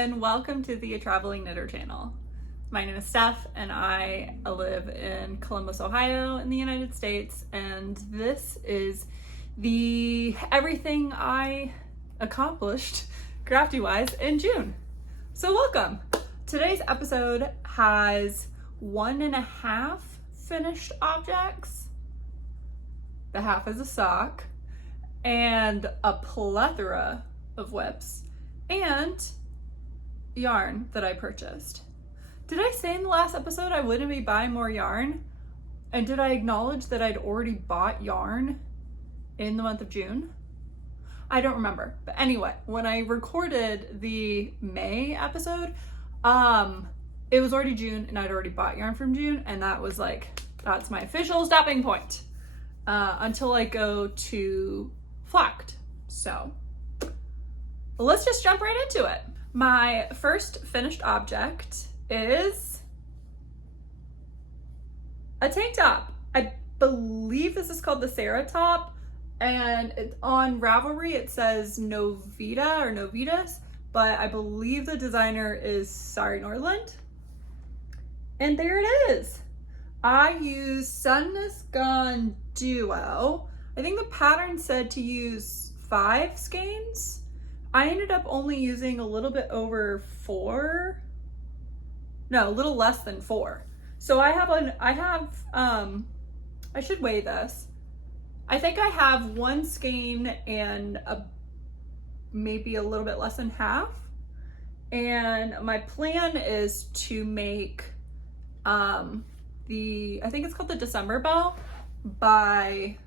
and welcome to the Traveling Knitter channel. My name is Steph and I live in Columbus, Ohio in the United States, and this is the everything I accomplished crafty-wise in June. So welcome! Today's episode has 1.5 finished objects. The half is a sock and a plethora of whips and yarn that I purchased. Did I say in the last episode I wouldn't be buying more yarn? And did I acknowledge that I'd already bought yarn in the month of June? I don't remember. But anyway, when I recorded the May episode, it was already June and I'd already bought yarn from June, and that was like, that's my official stopping point until I go to Flacked. So let's just jump right into it. My first finished object is a tank top. I believe this is called the Sarah top, and on Ravelry it says Novita or Novitas, but I believe the designer is Sari Nordland. And there it is. I use Sunness Gone Duo. I think the pattern said to use 5 skeins. I ended up only using a little bit over 4. No, a little less than 4. So I should weigh this. I think I have 1 skein and maybe a little bit less than half. And my plan is to make I think it's called the December Bell by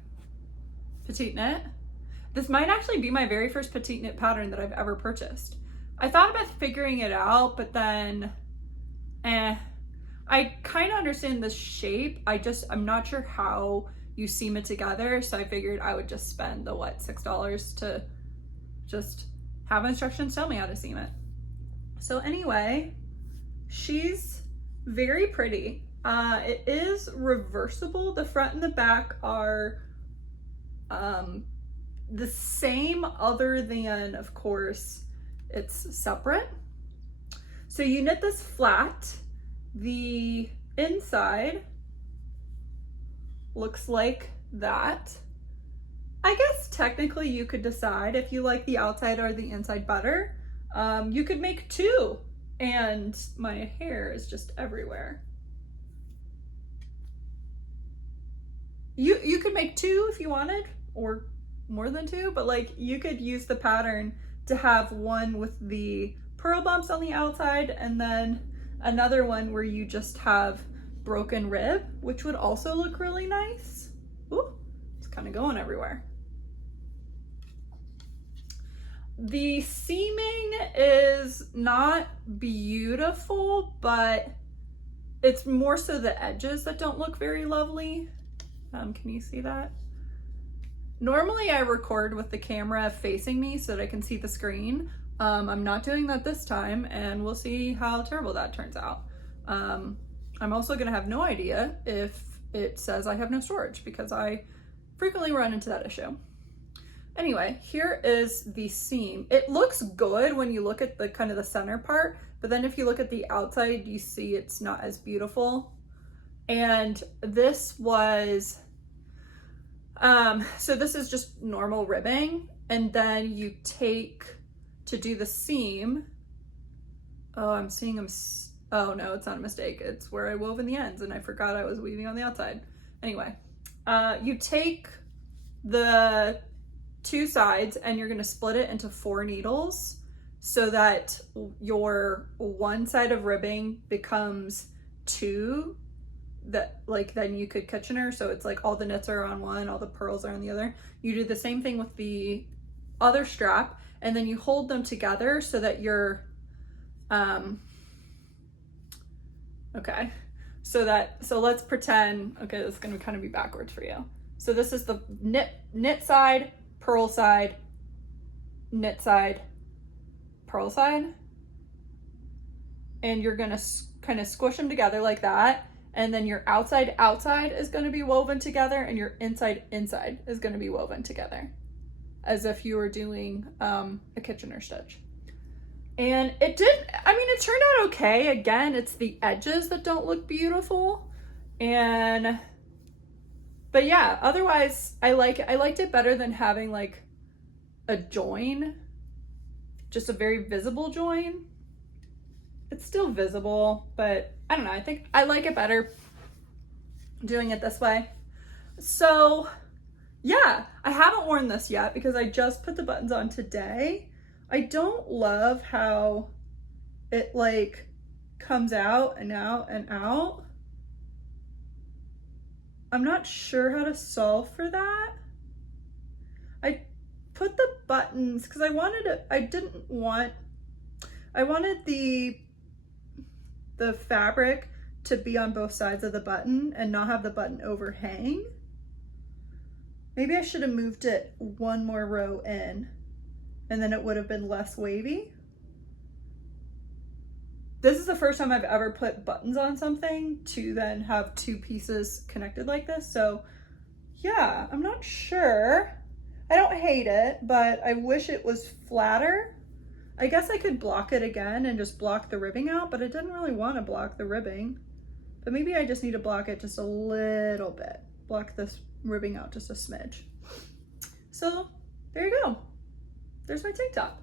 Petite Knit. This might actually be my very first Petite Knit pattern that I've ever purchased. I thought about figuring it out, but then, I kind of understand the shape. I'm not sure how you seam it together. So I figured I would just spend the, $6 to just have instructions tell me how to seam it. So anyway, she's very pretty. It is reversible. The front and the back are, the same, other than, of course, it's separate. So you knit this flat. The inside looks like that. I guess technically you could decide if you like the outside or the inside better. You could make 2, and my hair is just everywhere. You could make 2 if you wanted, or more than 2, but you could use the pattern to have one with the purl bumps on the outside and then another one where you just have broken rib, which would also look really nice. Ooh, it's kind of going everywhere. The seaming is not beautiful, but it's more so the edges that don't look very lovely. Can you see that? Normally I record with the camera facing me so that I can see the screen. I'm not doing that this time, and we'll see how terrible that turns out. I'm also gonna have no idea if it says I have no storage, because I frequently run into that issue. Anyway, here is the seam. It looks good when you look at the kind of the center part, but then if you look at the outside, you see it's not as beautiful. And this was, so this is just normal ribbing, and then you take, to do the seam, oh, I'm seeing them, oh no, it's not a mistake. It's where I wove in the ends and I forgot I was weaving on the outside. Anyway, you take the 2 sides and you're gonna split it into 4 needles so that your one side of ribbing becomes 2, that then you could Kitchener, so it's all the knits are on one, all the purls are on the other. You do the same thing with the other strap, and then you hold them together so that you're okay, so let's pretend, okay, this is gonna kind of be backwards for you. So this is the knit side, purl side, knit side, purl side, and you're gonna kind of squish them together like that. And then your outside is going to be woven together, and your inside is going to be woven together, as if you were doing a Kitchener stitch. And it did, I mean, it turned out okay. Again, it's the edges that don't look beautiful. But yeah, otherwise I liked it better than having like a join, just a very visible join. It's still visible, but I don't know. I think I like it better doing it this way. So yeah, I haven't worn this yet because I just put the buttons on today. I don't love how it like comes out and out and out. I'm not sure how to solve for that. I put the buttons because I wanted the fabric to be on both sides of the button and not have the button overhang. Maybe I should have moved it one more row in and then it would have been less wavy. This is the first time I've ever put buttons on something to then have two pieces connected like this. So yeah, I'm not sure. I don't hate it, but I wish it was flatter. I guess I could block it again and just block the ribbing out, but I didn't really want to block the ribbing. But maybe I just need to block it just a little bit. Block this ribbing out just a smidge. So there you go. There's my tank top.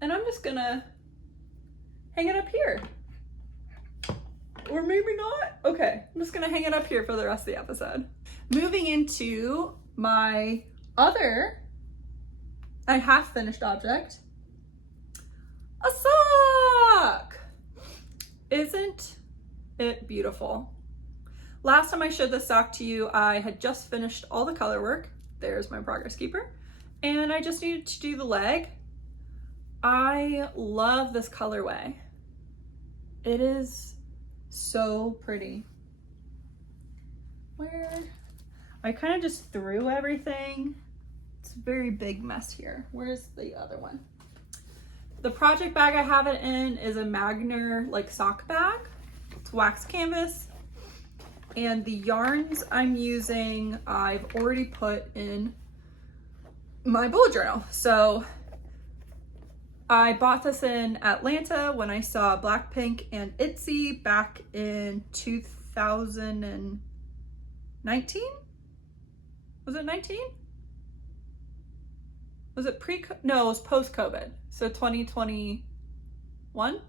And I'm just gonna hang it up here. Or maybe not. Okay, I'm just gonna hang it up here for the rest of the episode. Moving into my other, I half finished object, a sock. Isn't it beautiful? Last time I showed this sock to you, I had just finished all the color work. There's my progress keeper. And I just needed to do the leg. I love this colorway. It is so pretty. I kind of just threw everything. It's a very big mess here. Where's the other one? The project bag I have it in is a Magner like sock bag. It's wax canvas. And the yarns I'm using, I've already put in my bullet journal. So I bought this in Atlanta when I saw Blackpink and ITZY back in 2019? Was it 19? Was it no, it was post-COVID. So 2021?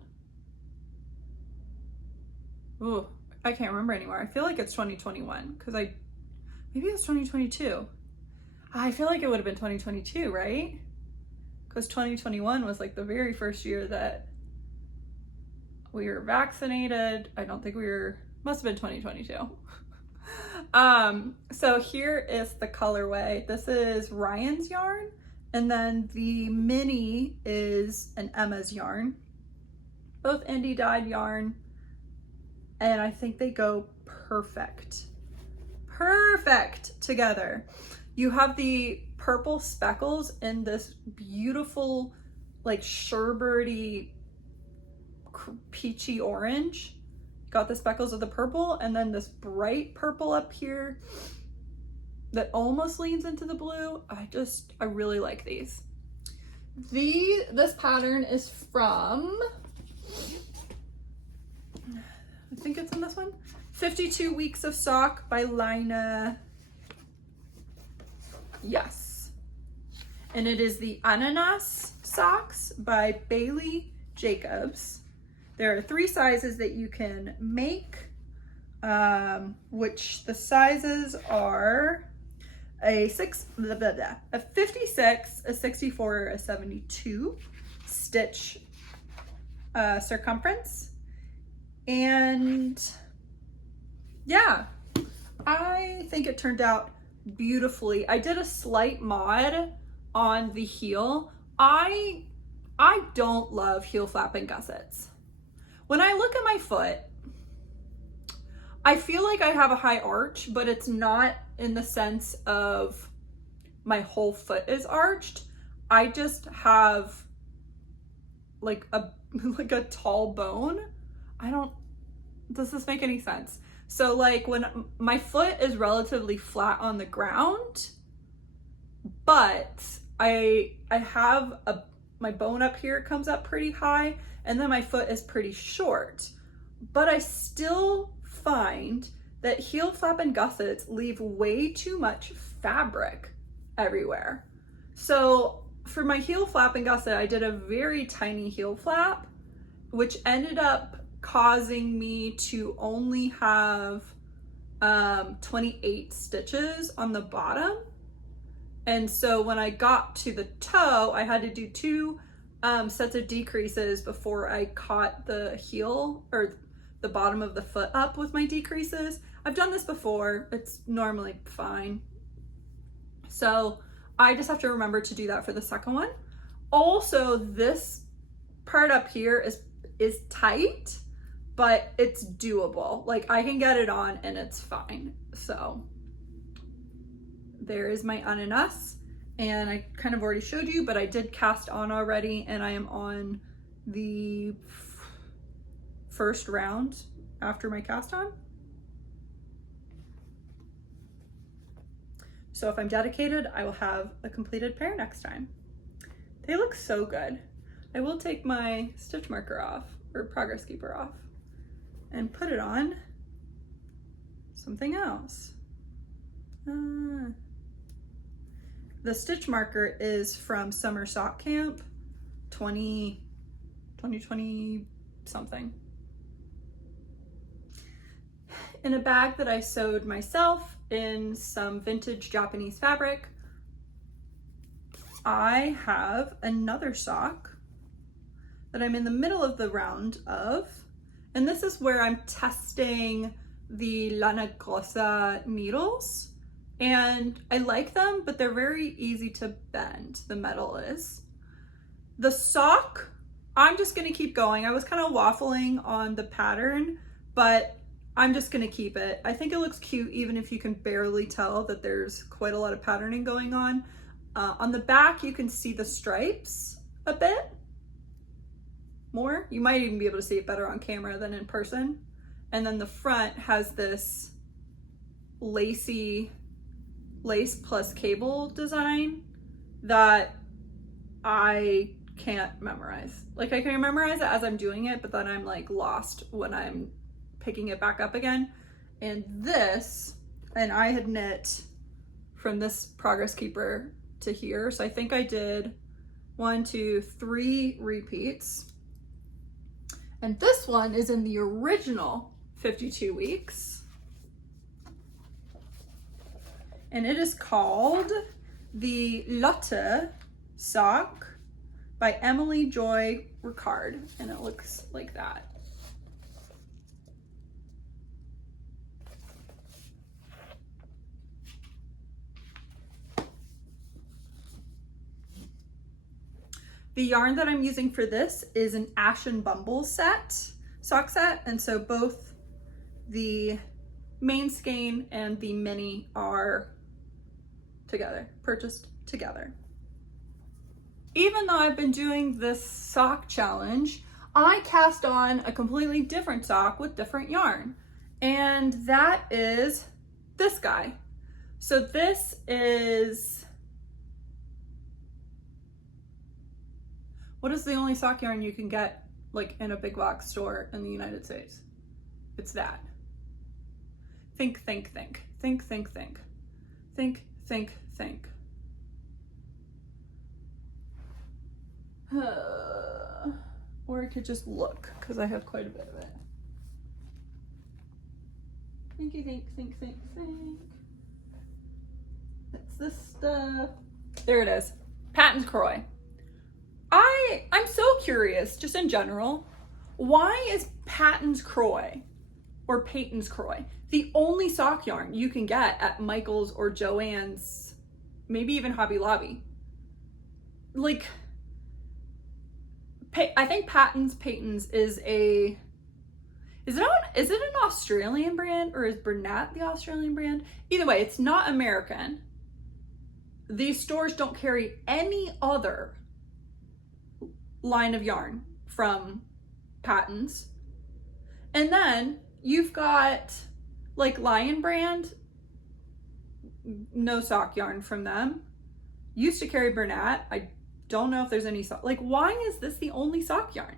Ooh, I can't remember anymore. I feel like it's 2021 because maybe it was 2022. I feel like it would have been 2022, right? Because 2021 was like the very first year that we were vaccinated. I don't think must have been 2022. So here is the colorway. This is Ryan's yarn. And then the mini is an Emma's yarn. Both indie dyed yarn. And I think they go perfect together. You have the purple speckles in this beautiful, like sherbety, peachy orange. Got the speckles of the purple and then this bright purple up here that almost leans into the blue. I really like these. This pattern is from, I think it's in this one, 52 Weeks of Sock by Lina. Yes. And it is the Ananas Socks by Bailey Jacobs. There are 3 sizes that you can make, which the sizes are a 56, a 64, or a 72 stitch circumference. And yeah, I think it turned out beautifully. I did a slight mod on the heel. I don't love heel flapping gussets. When I look at my foot, I feel like I have a high arch, but it's not in the sense of my whole foot is arched. I just have like a tall bone. Does this make any sense? So like when my foot is relatively flat on the ground, but I have my bone up here comes up pretty high, and then my foot is pretty short. But I still find that heel flap and gussets leave way too much fabric everywhere. So for my heel flap and gusset, I did a very tiny heel flap, which ended up causing me to only have 28 stitches on the bottom. And so when I got to the toe, I had to do 2 sets of decreases before I caught the heel or the bottom of the foot up with my decreases. I've done this before, it's normally fine. So I just have to remember to do that for the second one. Also, this part up here is tight, but it's doable. Like I can get it on and it's fine. So there is my ananas, and I kind of already showed you, but I did cast on already, and I am on the first round after my cast on. So if I'm dedicated, I will have a completed pair next time. They look so good. I will take my stitch marker off, or progress keeper off, and put it on something else. The stitch marker is from Summer Sock Camp 2020 something. In a bag that I sewed myself in some vintage Japanese fabric, I have another sock that I'm in the middle of the round of, and this is where I'm testing the Lana Grossa needles. And I like them, but they're very easy to bend, the metal is. The sock, I'm just gonna keep going. I was kind of waffling on the pattern, but I'm just gonna keep it. I think it looks cute even if you can barely tell that there's quite a lot of patterning going on. On the back, you can see the stripes a bit more. You might even be able to see it better on camera than in person. And then the front has this lacy lace plus cable design that I can't memorize. Like I can memorize it as I'm doing it, but then I'm like lost when I'm picking it back up again. And this, and I had knit from this progress keeper to here. So I think I did 1, 2, 3 repeats. And this one is in the original 52 weeks. And it is called the Lotte Sock by Emily Joy Ricard, and it looks like that. The yarn that I'm using for this is an Ashen Bumble sock set, and so both the main skein and the mini are together, purchased together. Even though I've been doing this sock challenge, I cast on a completely different sock with different yarn, and that is this guy. So this is, what is the only sock yarn you can get like in a big box store in the United States? It's that. Think, think, think, think, think, think, think, think, think. Or I could just look, because I have quite a bit of it. Thinky, think, think, think, think. It's this stuff. There it is. Patons Kroy. I'm so curious, just in general, why is Patons Kroy or Peyton's Kroy the only sock yarn you can get at Michael's or Joann's, maybe even Hobby Lobby? Like, I think Peyton's is it an Australian brand, or is Bernat the Australian brand? Either way, it's not American. These stores don't carry any other line of yarn from Patons. And then you've got like Lion Brand, no sock yarn from them. Used to carry Bernat. I don't know if there's any sock. Like, why is this the only sock yarn?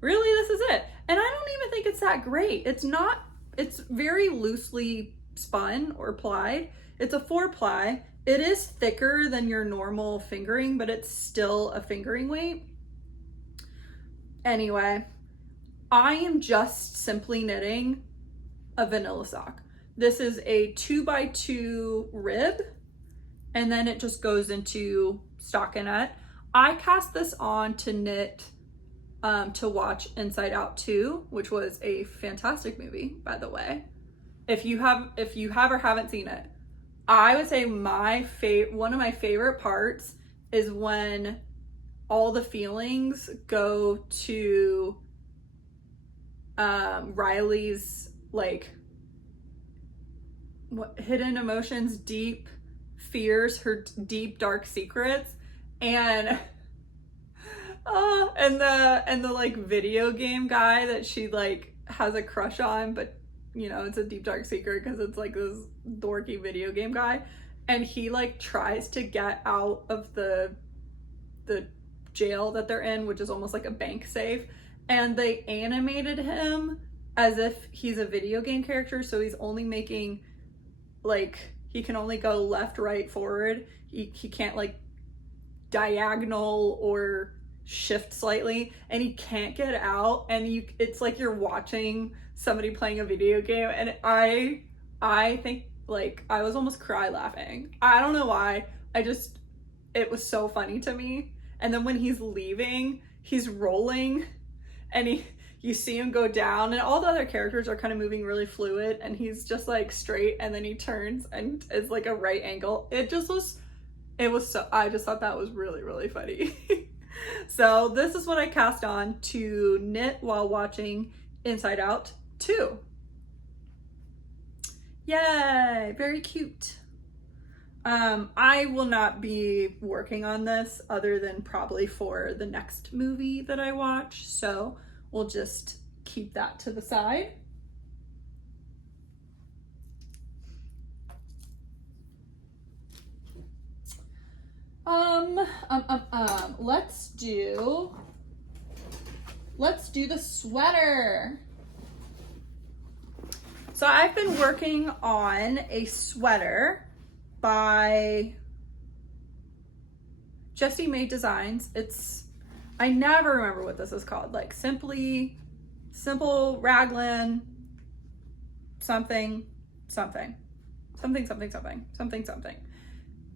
Really, this is it. And I don't even think it's that great. It's not, it's very loosely spun or plied. It's a 4-ply. It is thicker than your normal fingering, but it's still a fingering weight. Anyway, I am just simply knitting a vanilla sock. This is a 2x2 rib, and then it just goes into stockinette. I cast this on to knit to watch Inside Out 2, which was a fantastic movie, by the way. If you have or haven't seen it, I would say one of my favorite parts is when all the feelings go to Riley's, like, what hidden emotions, deep fears, her deep dark secrets, and the like video game guy that she like has a crush on, but you know, it's a deep dark secret because it's like this dorky video game guy, and he like tries to get out of the jail that they're in, which is almost like a bank safe, and they animated him as if he's a video game character, so he's only making, like, he can only go left, right, forward. He can't like diagonal or shift slightly, and he can't get out, and it's like you're watching somebody playing a video game, and I think, like, I was almost cry laughing. I don't know why. It was so funny to me. And then when he's leaving, he's rolling, and you see him go down, and all the other characters are kind of moving really fluid, and he's just like straight, and then he turns and it's like a right angle. It was so, I just thought that was really, really funny. So this is what I cast on to knit while watching Inside Out 2. Yay, very cute. I will not be working on this other than probably for the next movie that I watch, so we'll just keep that to the side. Let's do the sweater. So I've been working on a sweater by Jessie Made Designs. I never remember what this is called, like simple raglan something.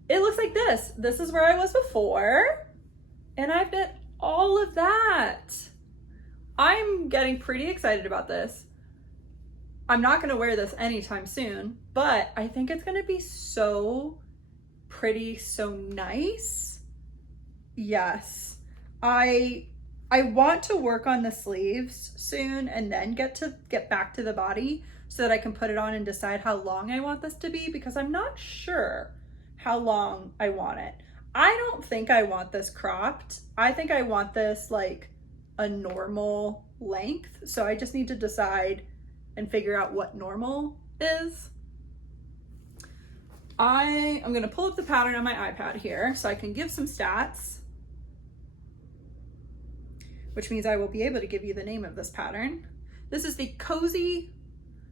It looks like this. This is where I was before, and I've knit all of that. I'm getting pretty excited about this. I'm not going to wear this anytime soon, but I think it's going to be so pretty, so nice. Yes. I want to work on the sleeves soon and then get back to the body so that I can put it on and decide how long I want this to be, because I'm not sure how long I want it. I don't think I want this cropped. I think I want this like a normal length. So I just need to decide and figure out what normal is. I'm gonna pull up the pattern on my iPad here so I can give some stats, which means I will be able to give you the name of this pattern. This is the Cozy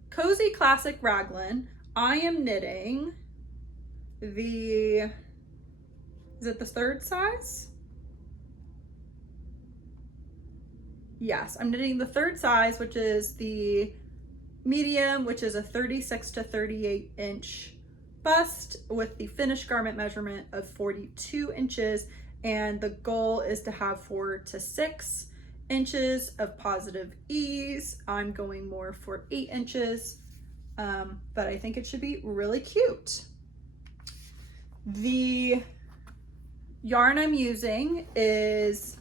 Classic Raglan. I am knitting is it the 3rd size? Yes, I'm knitting the 3rd size, which is the medium, which is a 36 to 38 inch bust with the finished garment measurement of 42 inches. And the goal is to have 4 to 6 inches of positive ease. I'm going more for 8 inches, but I think it should be really cute. The yarn I'm using is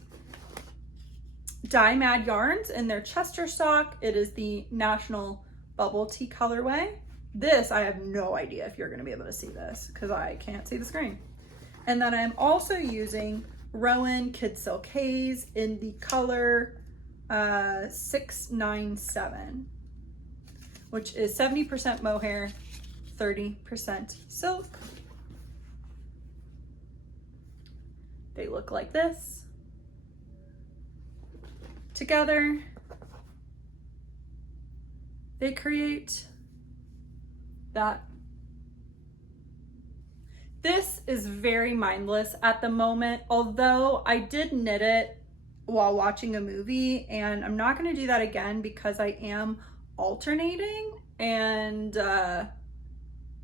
Dye Mad Yarns in their Chester stock. It is the National Bubble Tea colorway. This, I have no idea if you're going to be able to see this because I can't see the screen. And then I'm also using Rowan Kid Silk Haze in the color 697, which is 70% mohair, 30% silk. They look like this. Together, they create that. This is very mindless at the moment, although I did knit it while watching a movie, and I'm not going to do that again because I am alternating, and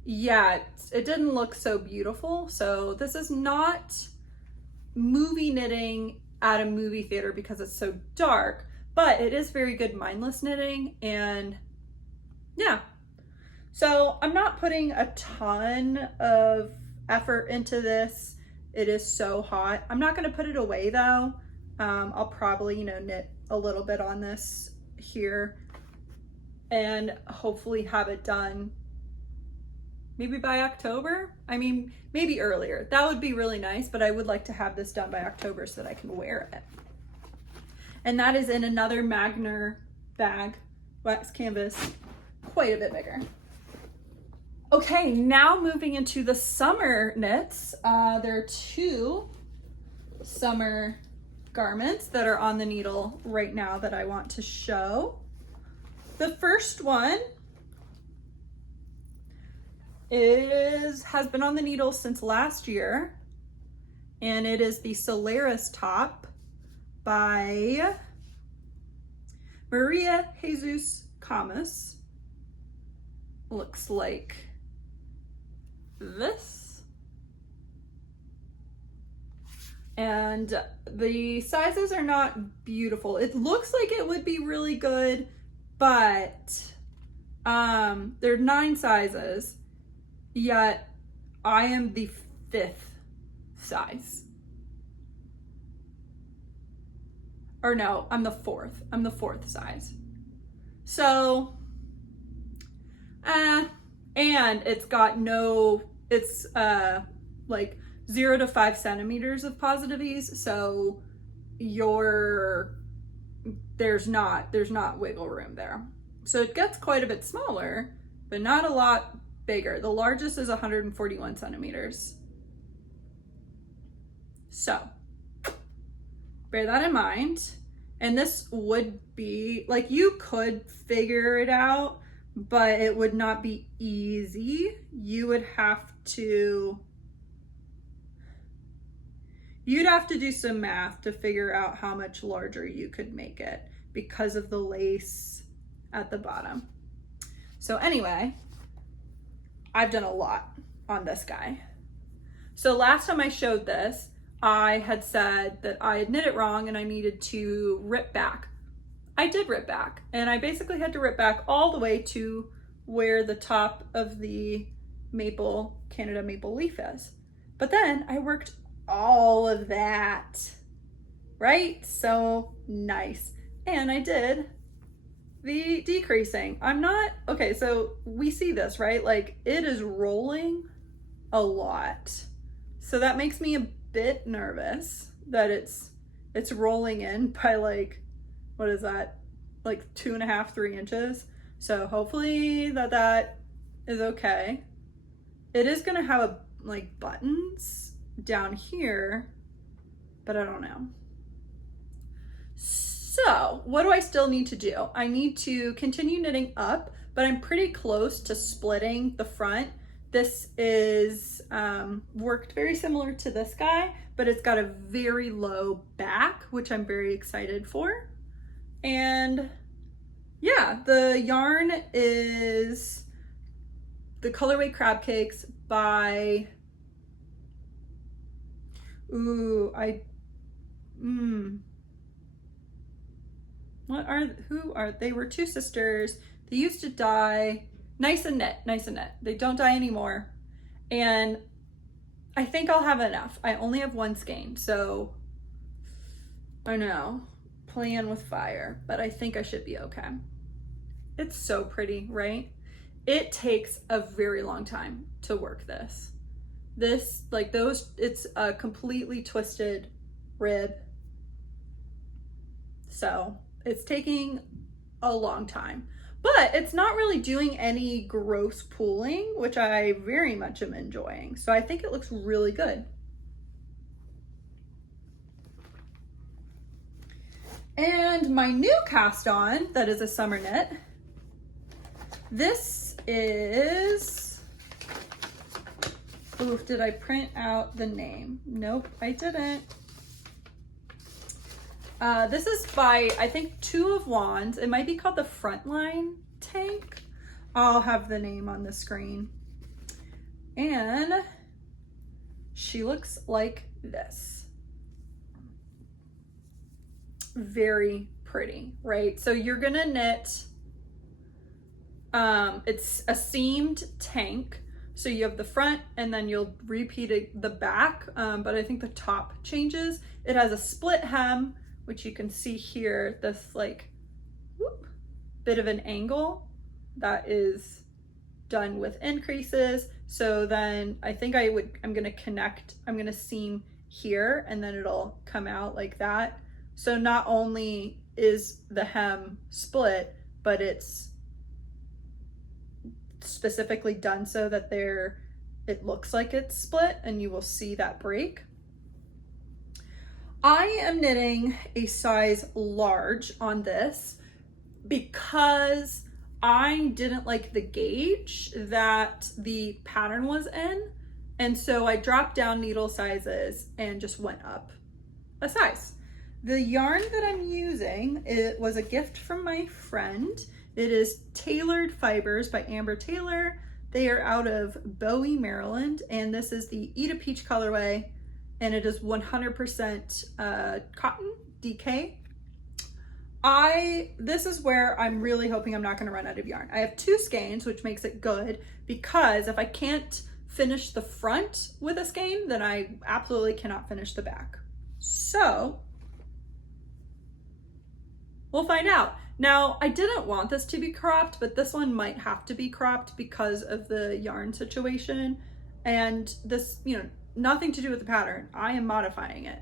yeah, it didn't look so beautiful. So this is not movie knitting at a movie theater because it's so dark, but it is very good mindless knitting. And yeah, so I'm not putting a ton of effort into this. It is so hot. I'm not going to put it away though. I'll probably, knit a little bit on this here and hopefully have it done maybe by October. I mean, maybe earlier. That would be really nice, but I would like to have this done by October so that I can wear it. And that is in another Magner bag, wax canvas, quite a bit bigger. Okay, now moving into the summer knits. There are 2 summer garments that are on the needle right now that I want to show. The first one has been on the needle since last year, and it is the Solaris top by Maria Jesus Camus. Looks like this. And the sizes are not beautiful. It looks like it would be really good, but there are 9 sizes, yet I am the 5th size. Or no, I'm the 4th. I'm the 4th size. So, and it's got it's like 0 to 5 centimeters of positive ease, so there's not wiggle room there. So it gets quite a bit smaller, but not a lot bigger. The largest is 141 centimeters. So bear that in mind. And this would be, like, you could figure it out, but it would not be easy. You'd have to do some math to figure out how much larger you could make it because of the lace at the bottom. So anyway, I've done a lot on this guy. So last time I showed this, I had said that I had knit it wrong and I needed to rip back. I did rip back, and I basically had to rip back all the way to where the top of the Canada maple leaf is. But then I worked all of that, right? So nice. And I did the decreasing. Okay, so we see this, right? Like, it is rolling a lot. So that makes me a bit nervous that it's rolling in by, like, what is that? Like 2.5, 3 inches. So hopefully that is okay. It is gonna have like buttons down here, but I don't know. So what do I still need to do? I need to continue knitting up, but I'm pretty close to splitting the front. This is worked very similar to this guy, but it's got a very low back, which I'm very excited for. And yeah, the yarn is the colorway Crab Cakes by, they were 2 sisters. They used to dye Nice and Knit. They don't dye anymore. And I think I'll have enough. I only have 1 skein, so I know, playing with fire, but I think I should be okay. It's so pretty, right? It takes a very long time to work this. It's a completely twisted rib. So it's taking a long time, but it's not really doing any gross pooling, which I very much am enjoying. So I think it looks really good. And my new cast on, that is a summer knit. This is, ooh, did I print out the name? Nope, I didn't. This is by, I think, Two of Wands. It might be called the Frontline Tank. I'll have the name on the screen. And she looks like this. Very pretty, right? So you're gonna knit, it's a seamed tank. So you have the front and then you'll repeat the back, but I think the top changes. It has a split hem, which you can see here, this like whoop, bit of an angle that is done with increases. So then I think I'm gonna seam here and then it'll come out like that. So not only is the hem split, but it's specifically done so that it looks like it's split and you will see that break. I am knitting a size large on this because I didn't like the gauge that the pattern was in. And so I dropped down needle sizes and just went up a size. The yarn that I'm using, it was a gift from my friend. It is Tailored Fibers by Amber Taylor. They are out of Bowie, Maryland, and this is the Eat a Peach colorway, and it is 100% cotton, DK. This is where I'm really hoping I'm not gonna run out of yarn. I have 2 skeins, which makes it good, because if I can't finish the front with a skein, then I absolutely cannot finish the back. So, we'll find out. Now, I didn't want this to be cropped, but this one might have to be cropped because of the yarn situation. And this, nothing to do with the pattern. I am modifying it.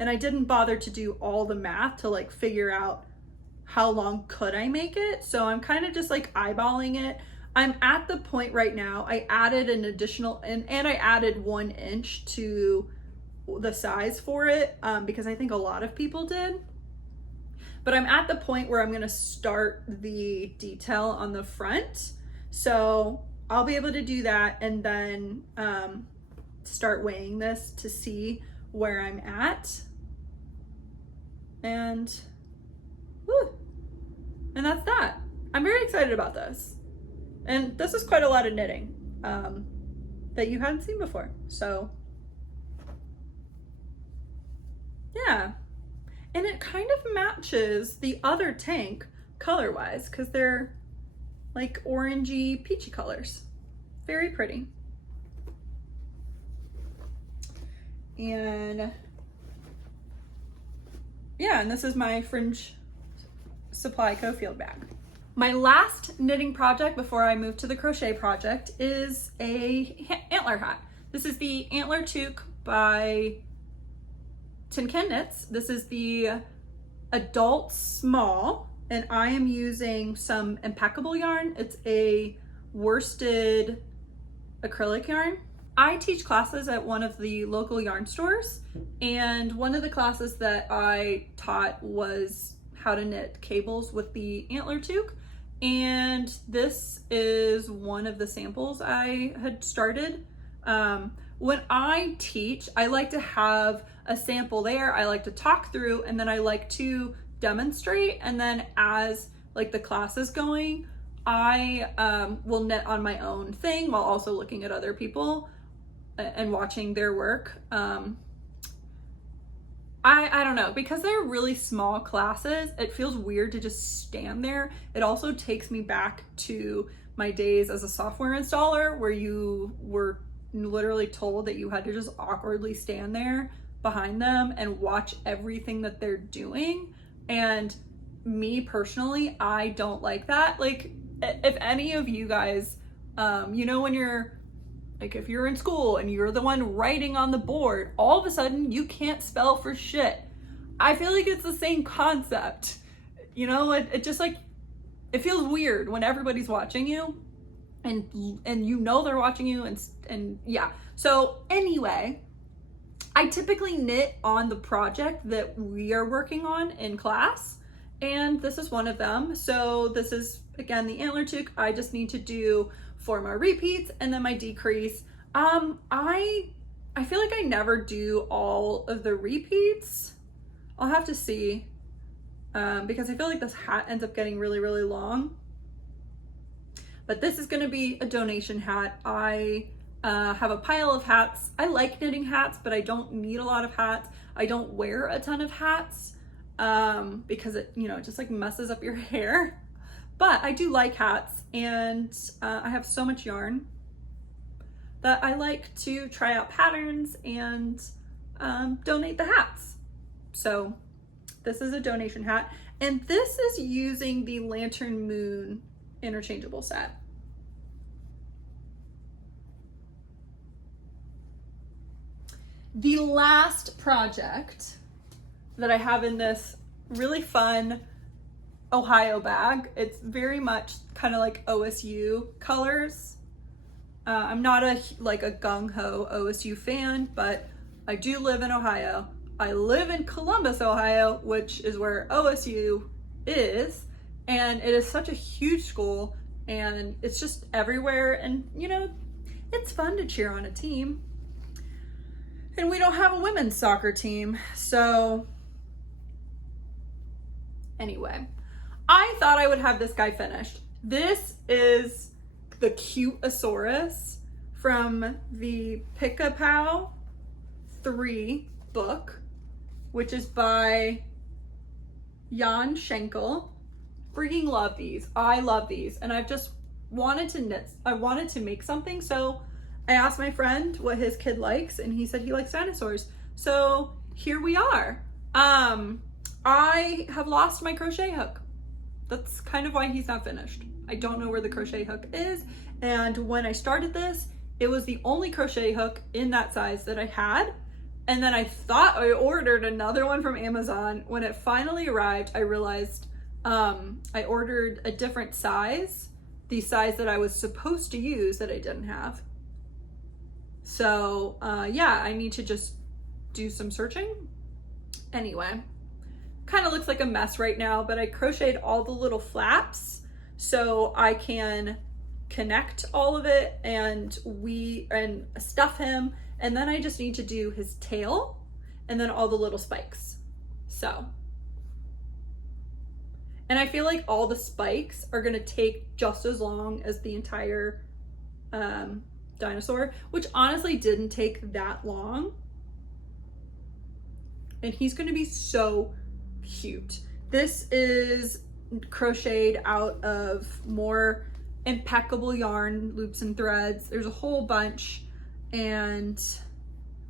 And I didn't bother to do all the math to like figure out how long could I make it. So I'm kind of just like eyeballing it. I'm at the point right now, I added an additional, and I added 1 inch to the size for it because I think a lot of people did. But I'm at the point where I'm gonna start the detail on the front. So I'll be able to do that and then start weighing this to see where I'm at. And, whew, and that's that. I'm very excited about this. And this is quite a lot of knitting that you hadn't seen before. So, yeah. And it kind of matches the other tank color-wise because they're like orangey, peachy colors. Very pretty. And yeah, and this is my Fringe Supply Co. field bag. My last knitting project before I move to the crochet project is a antler hat. This is the Antler Toque by Tin Can Knits. This is the adult small, and I am using some Impeccable yarn. It's a worsted acrylic yarn. I teach classes at one of the local yarn stores, and one of the classes that I taught was how to knit cables with the Antler Toque, and this is one of the samples I had started. When I teach, I like to have a sample there. I like to talk through, and then I like to demonstrate, and then as like the class is going, I will knit on my own thing while also looking at other people and watching their work. I don't know, because they're really small classes, it feels weird to just stand there. It also takes me back to my days as a software installer where you were literally told that you had to just awkwardly stand there behind them and watch everything that they're doing. And me personally, I don't like that. Like, if any of you guys, when you're like, if you're in school and you're the one writing on the board, all of a sudden you can't spell for shit. I feel like it's the same concept. It just like, it feels weird when everybody's watching you and they're watching you and yeah. So anyway, I typically knit on the project that we are working on in class, and this is one of them. So this is, again, the antler toque. I just need to do 4 more repeats and then my decrease. I feel like I never do all of the repeats. I'll have to see, because I feel like this hat ends up getting really, really long. But this is gonna be a donation hat. I have a pile of hats. I like knitting hats, but I don't need a lot of hats. I don't wear a ton of hats because it, you know, it just like messes up your hair. But I do like hats, and I have so much yarn that I like to try out patterns and donate the hats. So this is a donation hat, and this is using the Lantern Moon interchangeable set. The last project that I have in this really fun Ohio bag, it's very much kind of like OSU colors. I'm not a gung-ho OSU fan, but I do live in Ohio. I live in Columbus, Ohio, which is where OSU is, and it is such a huge school, and it's just everywhere, and you know, it's fun to cheer on a team. And we don't have a women's soccer team, so anyway, I thought I would have this guy finished. This is the Cute-osaurus from the Pick-a-Pow 3 book, which is by Jan Schenkel. Freaking love these. I love these, and I've just wanted to knit. I wanted to make something, so I asked my friend what his kid likes, and he said he likes dinosaurs. So here we are. I have lost my crochet hook. That's kind of why he's not finished. I don't know where the crochet hook is, and when I started this, it was the only crochet hook in that size that I had, and then I thought I ordered another one from Amazon. When it finally arrived, I realized I ordered a different size, the size that I was supposed to use that I didn't have. So yeah, I need to just do some searching. Anyway, kind of looks like a mess right now, but I crocheted all the little flaps so I can connect all of it and stuff him, and then I just need to do his tail and then all the little spikes. So, and I feel like all the spikes are gonna take just as long as the entire dinosaur, which honestly didn't take that long. And he's gonna be so cute. This is crocheted out of more impeccable yarn, loops and threads. There's a whole bunch, and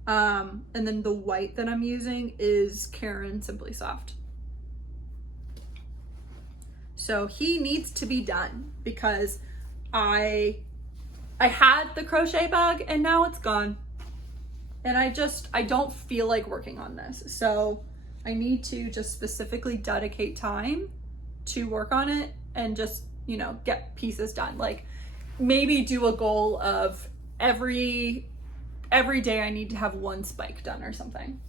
then the white that I'm using is Caron Simply Soft. So he needs to be done because I had the crochet bug and now it's gone. And I don't feel like working on this. So I need to just specifically dedicate time to work on it and just, you know, get pieces done. Like maybe do a goal of every day I need to have one spike done or something.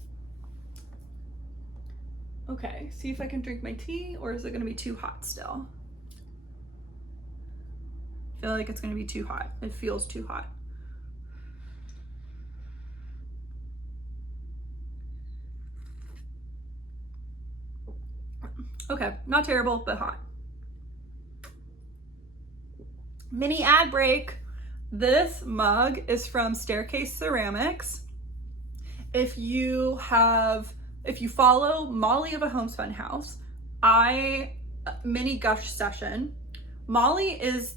Okay, see if I can drink my tea, or is it gonna be too hot still? I feel like it's gonna be too hot. It feels too hot. Okay, not terrible, but hot. Mini ad break. This mug is from Staircase Ceramics. If you follow Molly of A Homespun House, mini gush session. Molly is,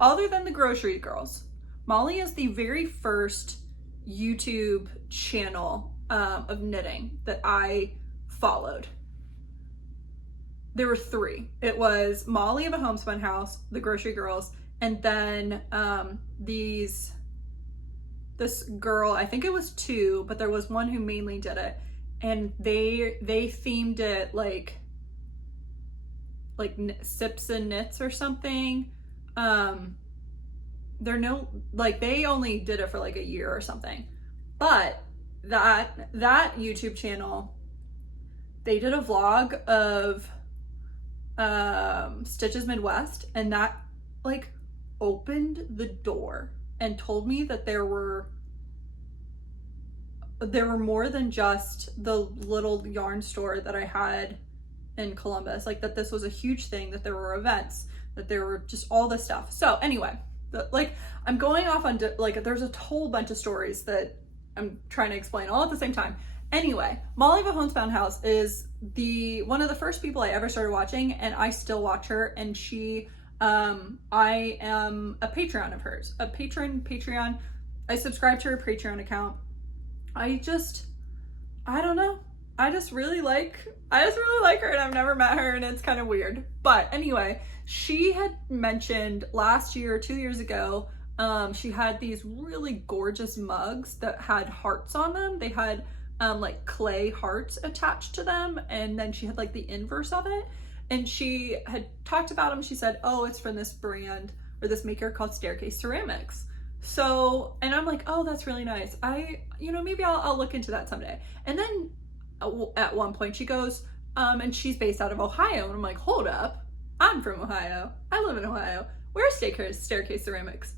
other than the Grocery Girls, Molly is the very first YouTube channel of knitting that I followed. There were 3. It was Molly of A Homespun House, the Grocery Girls, and then this girl, I think it was 2, but there was one who mainly did it, and they themed it like Sips and Knits or something. They only did it for like a year or something, but that YouTube channel, they did a vlog of Stitches Midwest, and that like opened the door and told me that there were more than just the little yarn store that I had in Columbus, like that this was a huge thing, that there were events, that there were just all this stuff. So anyway, I'm going off on there's a whole bunch of stories that I'm trying to explain all at the same time. Anyway, Molly of a Homespun House is one of the first people I ever started watching, and I still watch her, and she I am a Patreon of hers, a Patreon. I subscribe to her Patreon account. I don't know. I just really like her, and I've never met her, and it's kind of weird. But anyway, she had mentioned last year, 2 years ago, she had these really gorgeous mugs that had hearts on them. They had like clay hearts attached to them, and then she had like the inverse of it. And she had talked about them. She said, oh, it's from this brand or this maker called Staircase Ceramics. So, and I'm like, oh, that's really nice. Maybe I'll look into that someday. And then at one point she goes, and she's based out of Ohio. And I'm like, hold up. I'm from Ohio. I live in Ohio. Where's Staircase Ceramics?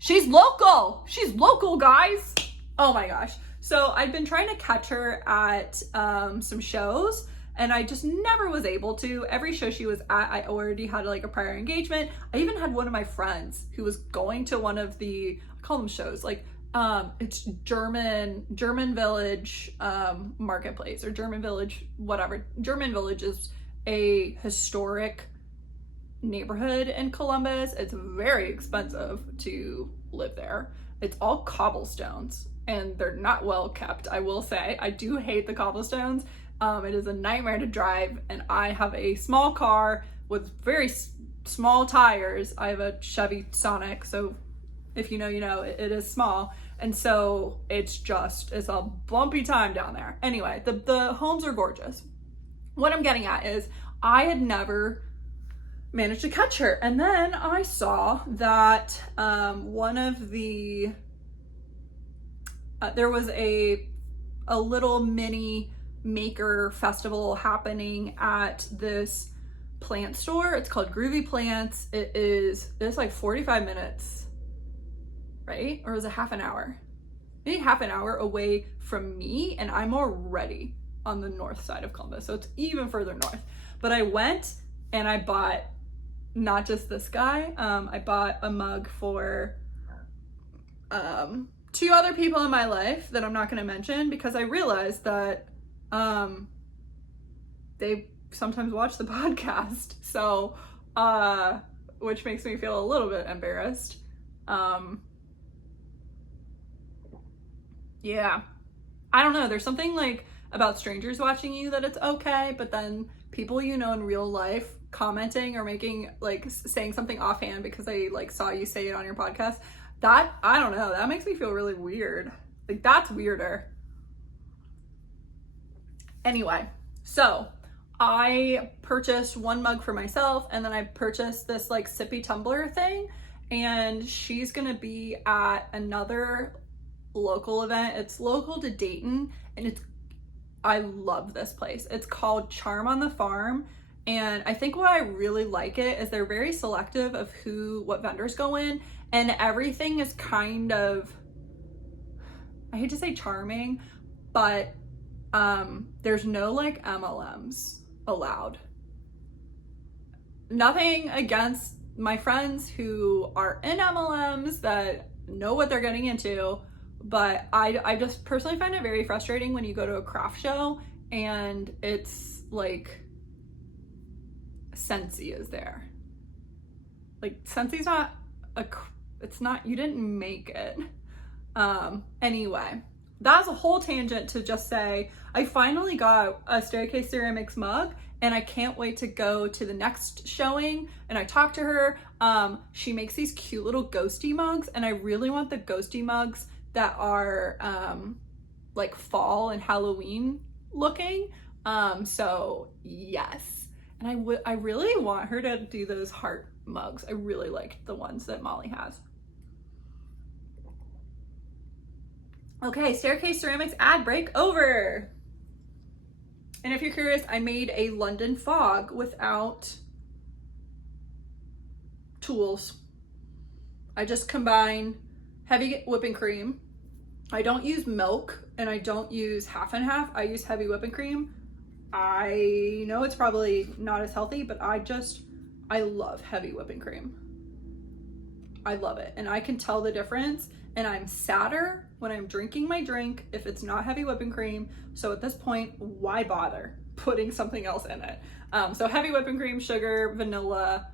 She's local. She's local, guys. Oh my gosh. So I've been trying to catch her at some shows, and I just never was able to. Every show she was at, I already had like a prior engagement. I even had one of my friends who was going to one of the, I call them shows, like it's German Village Marketplace, or German Village, whatever. German Village is a historic neighborhood in Columbus. It's very expensive to live there. It's all cobblestones, and they're not well kept, I will say. I do hate the cobblestones. It is a nightmare to drive, and I have a small car with very small tires. I have a Chevy Sonic, so if you know, you know, it is small. And so it's a bumpy time down there. Anyway, the homes are gorgeous. What I'm getting at is I had never managed to catch her. And then I saw that one of the, there was a little mini maker festival happening at this plant store. It's called Groovy Plants. It's like 45 minutes, right? Or was it half an hour? Maybe half an hour away from me, and I'm already on the north side of Columbus, so it's even further north. But I went and I bought not just this guy, I bought a mug for two other people in my life that I'm not going to mention, because I realized that they sometimes watch the podcast, so which makes me feel a little bit embarrassed. Yeah, I don't know, there's something like about strangers watching you that it's okay, but then people you know in real life commenting or making, like, saying something offhand because they like saw you say it on your podcast, that, I don't know, that makes me feel really weird. Like, that's weirder. Anyway, so I purchased one mug for myself, and then I purchased this like sippy tumbler thing, and she's gonna be at another local event. It's local to Dayton, and I love this place. It's called Charm on the Farm, and I think what I really like it is they're very selective of what vendors go in, and everything is kind of, I hate to say charming, but there's no like MLMs allowed. Nothing against my friends who are in MLMs that know what they're getting into, but I just personally find it very frustrating when you go to a craft show and it's like Scentsy is there. Like, Scentsy's not it's not, you didn't make it. Anyway, that was a whole tangent to just say I finally got a Staircase Ceramics mug, and I can't wait to go to the next showing. And I talked to her. She makes these cute little ghosty mugs, and I really want the ghosty mugs that are like fall and Halloween looking. So yes, and I really want her to do those heart mugs. I really liked the ones that Molly has. Okay, Staircase Ceramics ad break over. And if you're curious, I made a London fog without tools. I just combine heavy whipping cream. I don't use milk and I don't use half and half. I use heavy whipping cream. I know it's probably not as healthy, but I love heavy whipping cream. I love it. And I can tell the difference. And I'm sadder when I'm drinking my drink if it's not heavy whipping cream. So at this point, why bother putting something else in it? So heavy whipping cream, sugar, vanilla,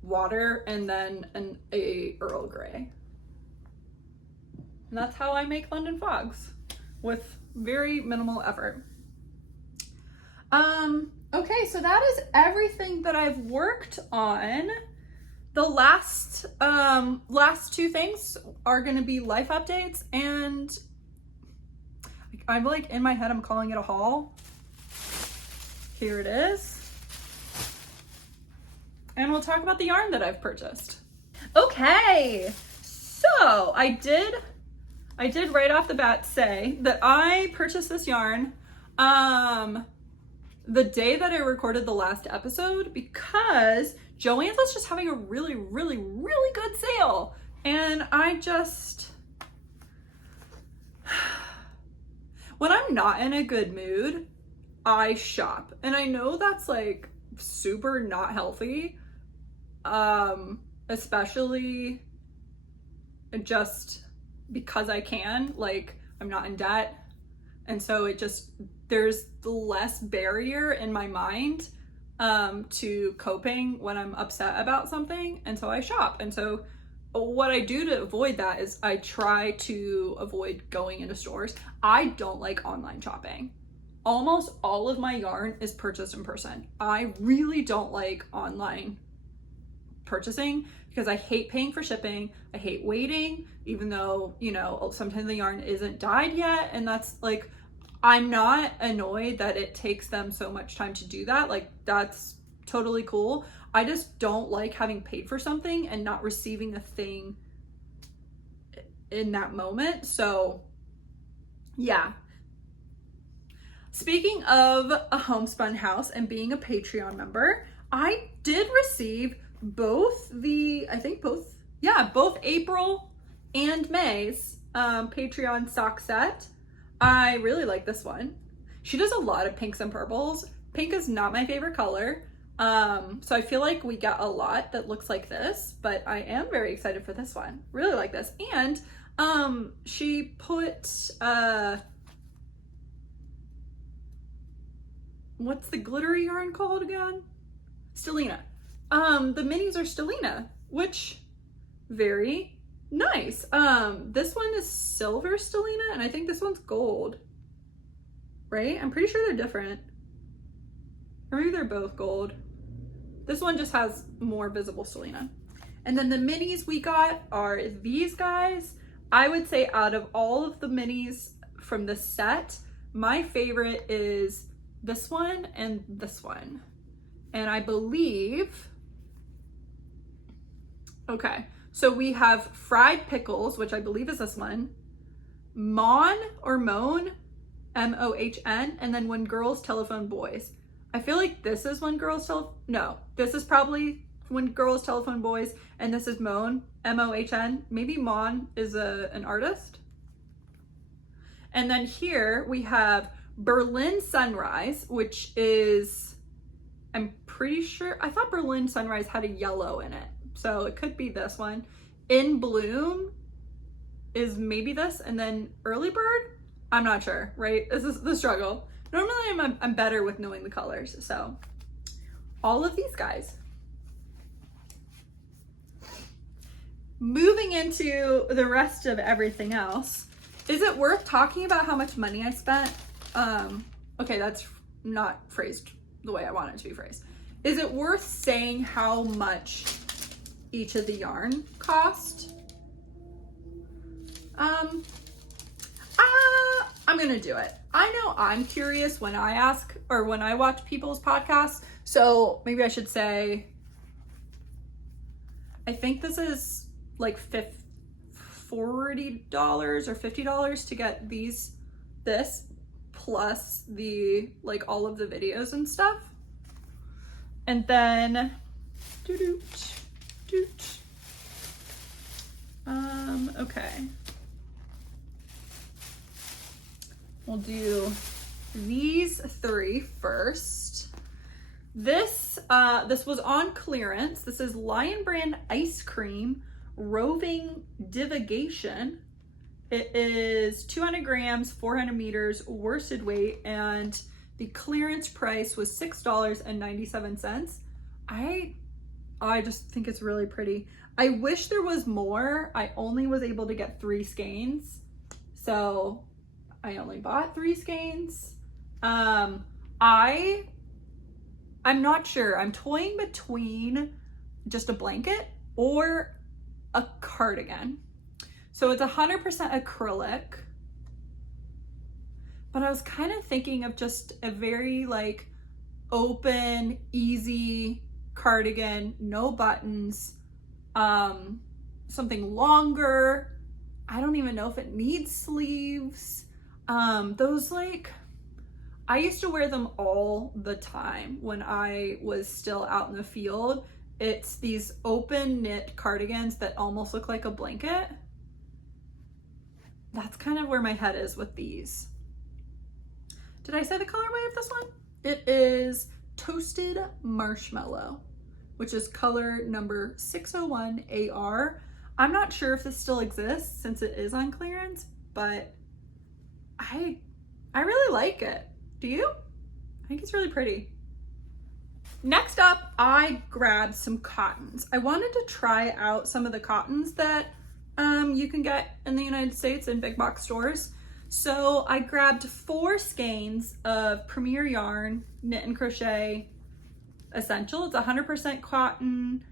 water, and then a Earl Grey. And that's how I make London fogs, with very minimal effort. Okay, so that is everything that I've worked on. The last two things are gonna be life updates, and I'm like, in my head, I'm calling it a haul. Here it is. And we'll talk about the yarn that I've purchased. Okay, so I did right off the bat say that I purchased this yarn the day that I recorded the last episode, because Joann's was just having a really, really, really good sale. And when I'm not in a good mood, I shop. And I know that's like super not healthy, especially just because I can, like, I'm not in debt. And so there's less barrier in my mind to coping when I'm upset about something. And so I shop. And so what I do to avoid that is I try to avoid going into stores. I don't like online shopping. Almost all of my yarn is purchased in person. I really don't like online purchasing because I hate paying for shipping. I hate waiting, even though, sometimes the yarn isn't dyed yet. And that's like, I'm not annoyed that it takes them so much time to do that. Like, that's totally cool. I just don't like having paid for something and not receiving a thing in that moment. So yeah. Speaking of a homespun house and being a Patreon member, I did receive both April and May's Patreon sock set. I really like this one. She does a lot of pinks and purples. Pink is not my favorite color. So I feel like we got a lot that looks like this, but I am very excited for this one. Really like this. And she put what's the glittery yarn called again? Stellina. The minis are Stellina, which very nice. This one is silver Stellina, and I think this one's gold, right? I'm pretty sure they're different, or maybe they're both gold. This one just has more visible Stellina. And then the minis we got are these guys. I would say out of all of the minis from the set, my favorite is this one and this one. And I believe, okay, so we have Fried Pickles, which I believe is this one, Mon or Moan, M-O-H-N, and then When Girls Telephone Boys. I feel like this is this is probably When Girls Telephone Boys, and this is Moan, M-O-H-N. Maybe Mon is an artist. And then here we have Berlin Sunrise, which is, I'm pretty sure, I thought Berlin Sunrise had a yellow in it, so it could be this one. In Bloom is maybe this, and then Early Bird, I'm not sure, right? This is the struggle. Normally I'm better with knowing the colors, so all of these guys. Moving into the rest of everything else, is it worth talking about how much money I spent? Okay, that's not phrased the way I want it to be phrased. Is it worth saying how much each of the yarn cost? I'm gonna do it. I know I'm curious when I ask or when I watch people's podcasts, so maybe I should say, I think this is like $40 or $50 to get this plus the like all of the videos and stuff. And then okay, we'll do these 3 first. This was on clearance. This is Lion Brand Ice Cream Roving Divagation. It is 200 grams, 400 meters worsted weight, and the clearance price was $6.97. I just think it's really pretty. I wish there was more. I only was able to get 3 skeins, so I only bought 3 skeins. I'm not sure. I'm toying between just a blanket or a cardigan. So it's 100% acrylic, but I was kind of thinking of just a very like open, easy cardigan, no buttons, something longer. I don't even know if it needs sleeves. Those like, I used to wear them all the time when I was still out in the field. It's these open knit cardigans that almost look like a blanket. That's kind of where my head is with these. Did I say the colorway of this one? It is Toasted Marshmallow, which is color number 601 AR. I'm not sure if this still exists since it is on clearance, but I really like it. Do you? I think it's really pretty. Next up, I grabbed some cottons. I wanted to try out some of the cottons that you can get in the United States in big box stores. So I grabbed 4 skeins of Premier Yarn Knit and Crochet Essential. It's 100% cotton.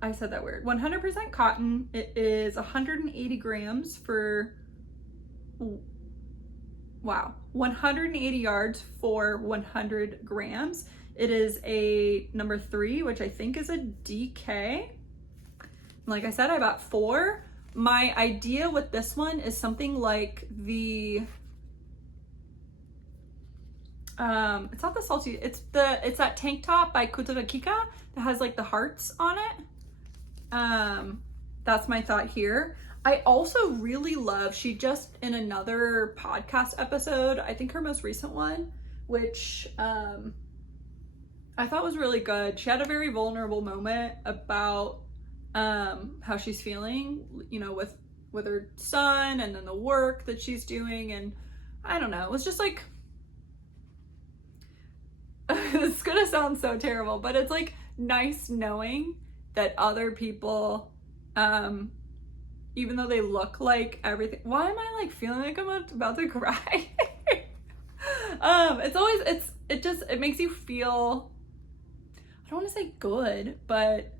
I said that weird. 100% cotton. It is 180 grams for, wow, 180 yards for 100 grams. It is a number 3, which I think is a DK. Like I said, I bought 4. My idea with this one is something like the, it's not the salty, it's that tank top by Kuta Kika that has like the hearts on it. That's my thought here. I also really love, she just in another podcast episode, I think her most recent one, which I thought was really good. She had a very vulnerable moment about how she's feeling, you know, with her son and then the work that she's doing. And I don't know, it was just like, it's gonna sound so terrible, but it's like nice knowing that other people, even though they look like everything, why am I like feeling like I'm about to cry? It's always, it makes you feel, I don't want to say good, but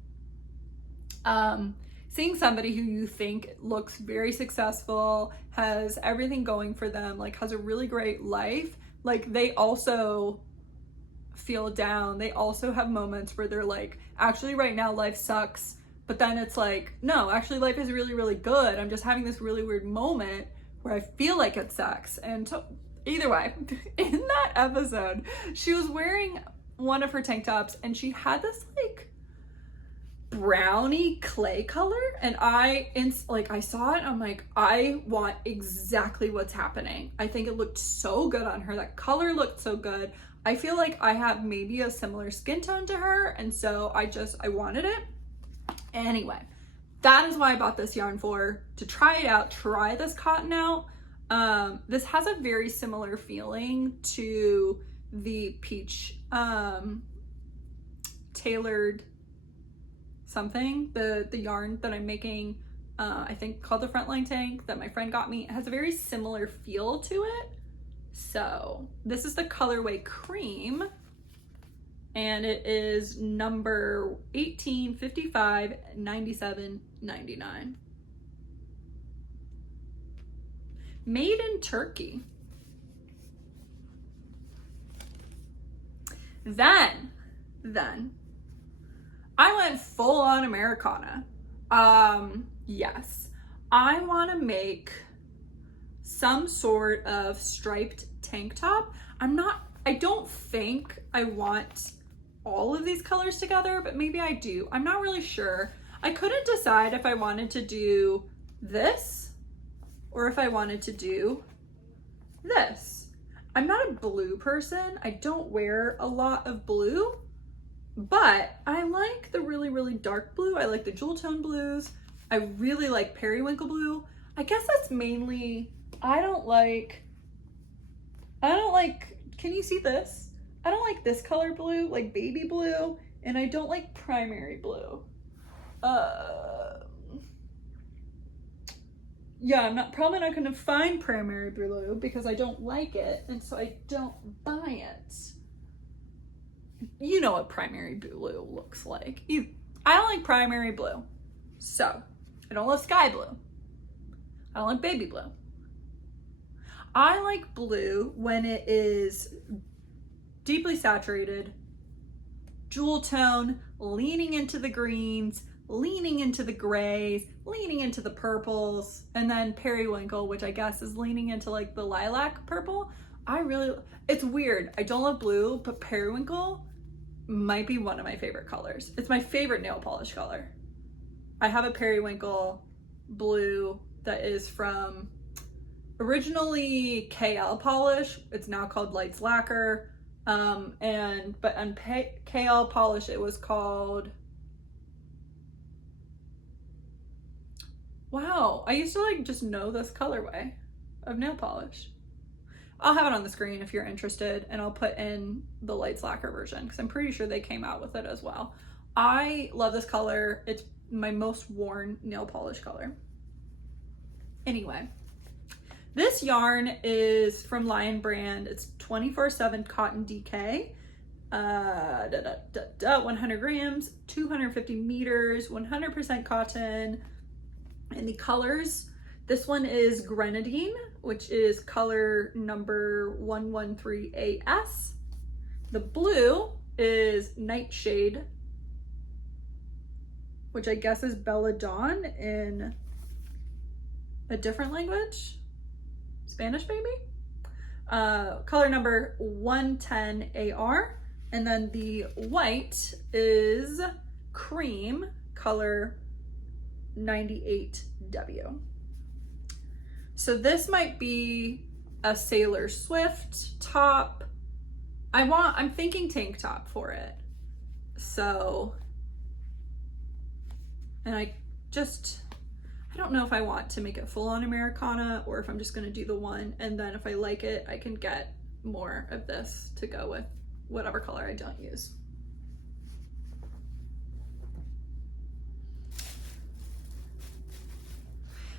seeing somebody who you think looks very successful, has everything going for them, like has a really great life, like they also feel down. They also have moments where they're like, actually right now life sucks, but then it's like, no, actually life is really, really good. I'm just having this really weird moment where I feel like it sucks. And so, either way, in that episode, she was wearing one of her tank tops and she had this like brownie clay color, and I saw it and I'm like, I want exactly what's happening. I think it looked so good on her. That color looked so good. I feel like I have maybe a similar skin tone to her, and so I wanted it. Anyway, that is why I bought this yarn to try it out, try this cotton out. This has a very similar feeling to the peach tailored something, the yarn that I'm making, I think called the Frontline Tank, that my friend got me. It has a very similar feel to it. So this is the colorway Cream, and it is number 1855 97.99. Made in Turkey. Then I went full on Americana. Yes, I want to make some sort of striped tank top. I don't think I want all of these colors together, but maybe I do. I'm not really sure. I couldn't decide if I wanted to do this or if I wanted to do this. I'm not a blue person. I don't wear a lot of blue, but I like the really, really dark blue. I like the jewel tone blues. I really like periwinkle blue. I guess that's mainly, I don't like, can you see this? I don't like this color blue, like baby blue, and I don't like primary blue. Yeah, I'm probably not gonna find primary blue because I don't like it, and so I don't buy it. You know what primary blue looks like. I don't like primary blue. So, I don't love sky blue. I don't like baby blue. I like blue when it is deeply saturated, jewel tone, leaning into the greens, leaning into the grays, leaning into the purples, and then periwinkle, which I guess is leaning into like the lilac purple. It's weird. I don't love blue, but periwinkle might be one of my favorite colors. It's my favorite nail polish color. I have a periwinkle blue that is from originally KL Polish. It's now called Lights Lacquer. But on KL Polish, it was called, wow, I used to like just know this colorway of nail polish. I'll have it on the screen if you're interested, and I'll put in the Lights Lacquer version because I'm pretty sure they came out with it as well. I love this color. It's my most worn nail polish color. Anyway, this yarn is from Lion Brand. It's 24/7 cotton DK, 100 grams, 250 meters, 100% cotton. And the colors, this one is Grenadine, which is color number 113AS. The blue is Nightshade, which I guess is Belladonna in a different language. Spanish maybe? Color number 110AR. And then the white is Cream, color 98W. So this might be a Sailor Swift top. I'm thinking tank top for it. So, and I don't know if I want to make it full on Americana or if I'm just gonna do the one, and then if I like it, I can get more of this to go with whatever color I don't use.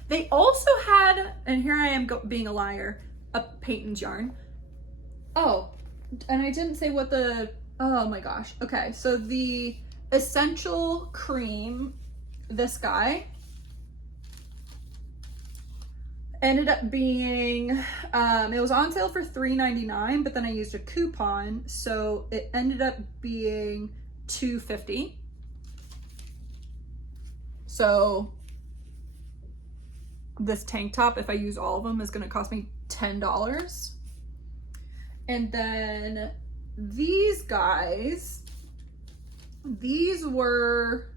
They also had, and here I am being a liar, a Peyton's yarn. Oh, and I didn't say what oh my gosh. Okay, so the Essential Cream, this guy, ended up being, it was on sale for $3.99, but then I used a coupon, so it ended up being $2.50. So this tank top, if I use all of them, is going to cost me $10. And then these guys, these were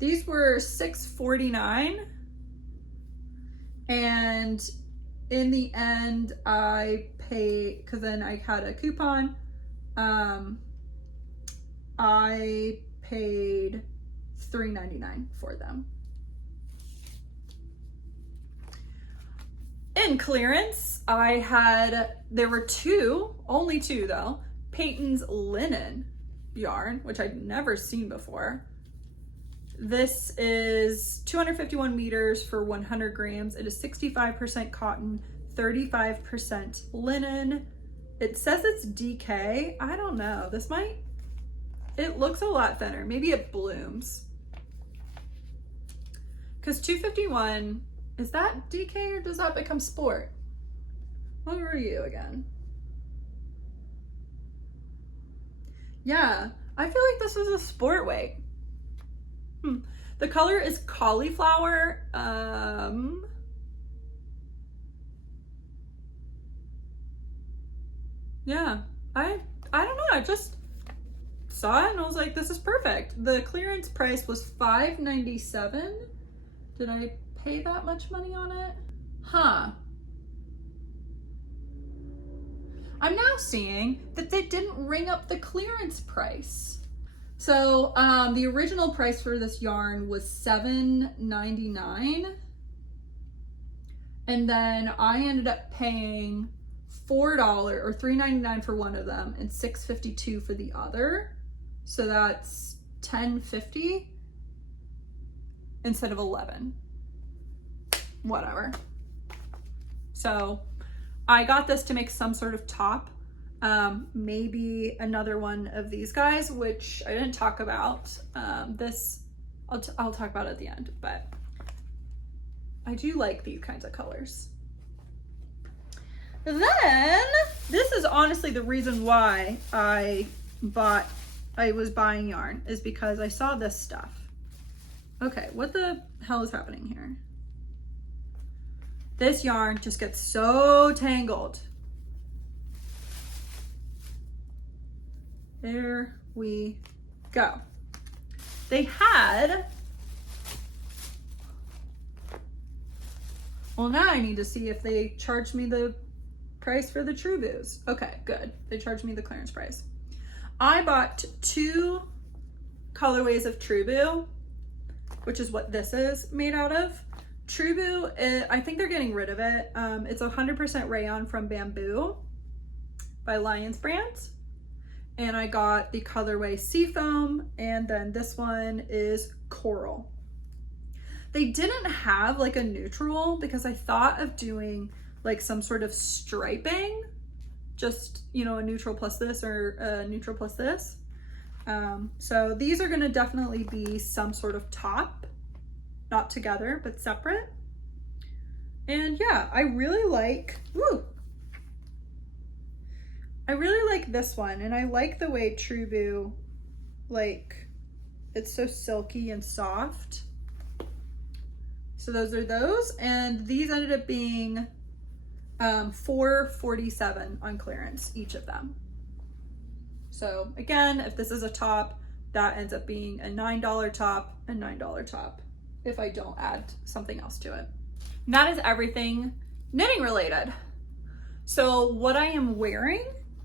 $6.49, and in the end I paid, because then I had a coupon, I paid $3.99 for them. In clearance, there were only two though, Peyton's linen yarn, which I'd never seen before. This is 251 meters for 100 grams. It is 65% cotton, 35% linen. It says it's DK. I don't know. It looks a lot thinner. Maybe it blooms. Because 251, is that DK or does that become sport? What were you again? Yeah, I feel like this is a sport weight. The color is cauliflower. Yeah, I don't know. I just saw it and I was like, this is perfect. The clearance price was $5.97. Did I pay that much money on it? Huh. I'm now seeing that they didn't ring up the clearance price. So the original price for this yarn was $7.99. And then I ended up paying $4 or $3.99 for one of them and $6.52 for the other. So that's $10.50 instead of $11. Whatever. So I got this to make some sort of top. Maybe another one of these guys, which I didn't talk about. This I'll talk about at the end, but I do like these kinds of colors. Then this is honestly the reason why I was buying yarn, is because I saw this stuff. Okay, what the hell is happening here? This yarn just gets so tangled. There we go. They had, well, now I need to see if they charged me the price for the Trubus. Okay, good. They charged me the clearance price. I bought 2 colorways of Trubu, which is what this is made out of. Trubu, I think they're getting rid of it. It's 100% rayon from Bamboo by Lions brand. And I got the colorway Seafoam, and then this one is Coral. They didn't have like a neutral because I thought of doing like some sort of striping, just, you know, a neutral plus this or a neutral plus this. So these are gonna definitely be some sort of top, not together, but separate. And yeah, I really like, I really like this one, and I like the way Trubu, like, it's so silky and soft. So those are those, and these ended up being $4.47 on clearance, each of them. So again, if this is a top, that ends up being a $9 top, a $9 top, if I don't add something else to it. And that is everything knitting related. So what I am wearing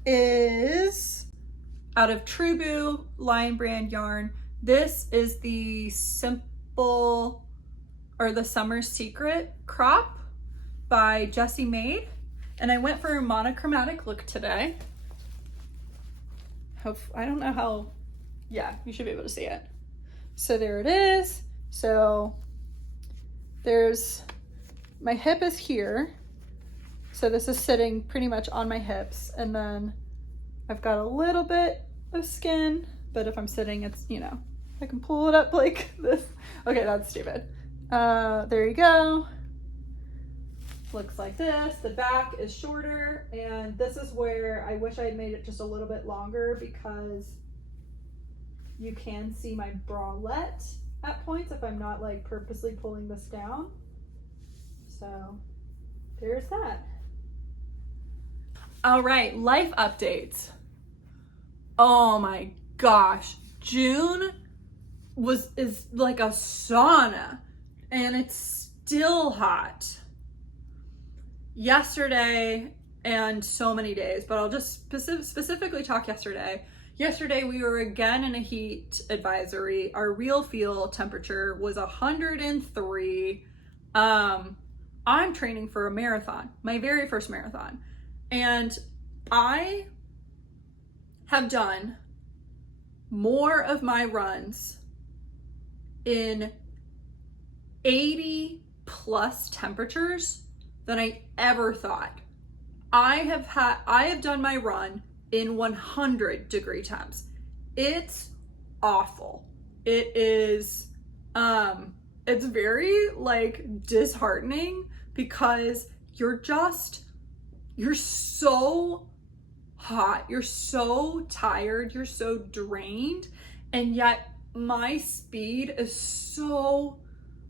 is out of Trubu Lion brand yarn. This is the Simple, or the Summer Secret crop by Jessie Maed. And I went for a monochromatic look today. I don't know how, yeah, you should be able to see it. So there it is. So there's, my hip is here. So this is sitting pretty much on my hips, and then I've got a little bit of skin, but if I'm sitting, it's, you know, I can pull it up like this. Okay, that's stupid. There you go. Looks like this. The back is shorter, and this is where I wish I had made it just a little bit longer, because you can see my bralette at points if I'm not like purposely pulling this down. So there's that. All right, life updates. Oh my gosh, June is like a sauna, and it's still hot. Yesterday, and so many days, but I'll just specifically talk yesterday. Yesterday we were again in a heat advisory. Our real feel temperature was 103. I'm training for a marathon, my very first marathon. And I have done more of my runs in 80 plus temperatures than I ever thought. I have done my run in 100 degree temps. It's awful. It is, it's very like disheartening, because you're so hot, you're so tired, you're so drained, and yet my speed is so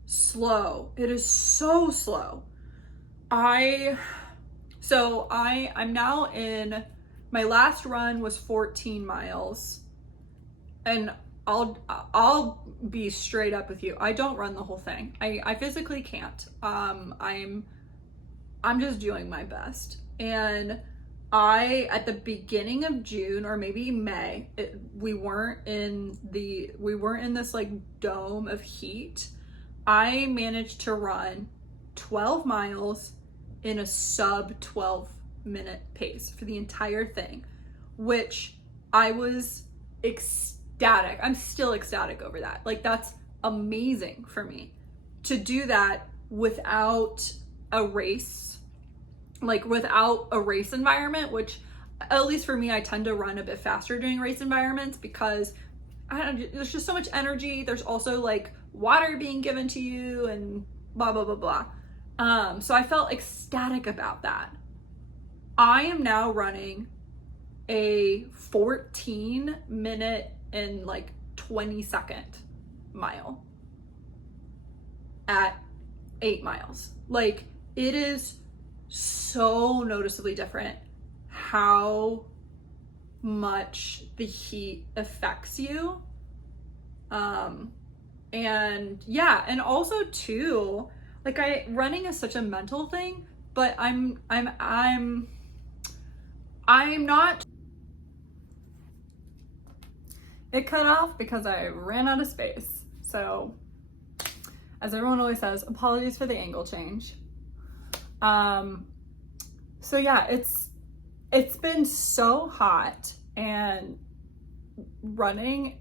slow. It is so slow. I'm now in, my last run was 14 miles, and I'll be straight up with you. I don't run the whole thing. I physically can't. I'm just doing my best. And at the beginning of June or maybe May, we weren't in this like dome of heat. I managed to run 12 miles in a sub 12 minute pace for the entire thing, which I was ecstatic. I'm still ecstatic over that. Like, that's amazing for me to do that without a race, like without a race environment, which at least for me, I tend to run a bit faster during race environments because there's just so much energy. There's also like water being given to you and blah, blah, blah, blah. So I felt ecstatic about that. I am now running a 14 minute and like 20-second mile at 8 miles. Like, it is so noticeably different how much the heat affects you. And yeah, and also too, like, running is such a mental thing, but I'm not. It cut off because I ran out of space. So, as everyone always says, apologies for the angle change. So yeah, it's been so hot, and running,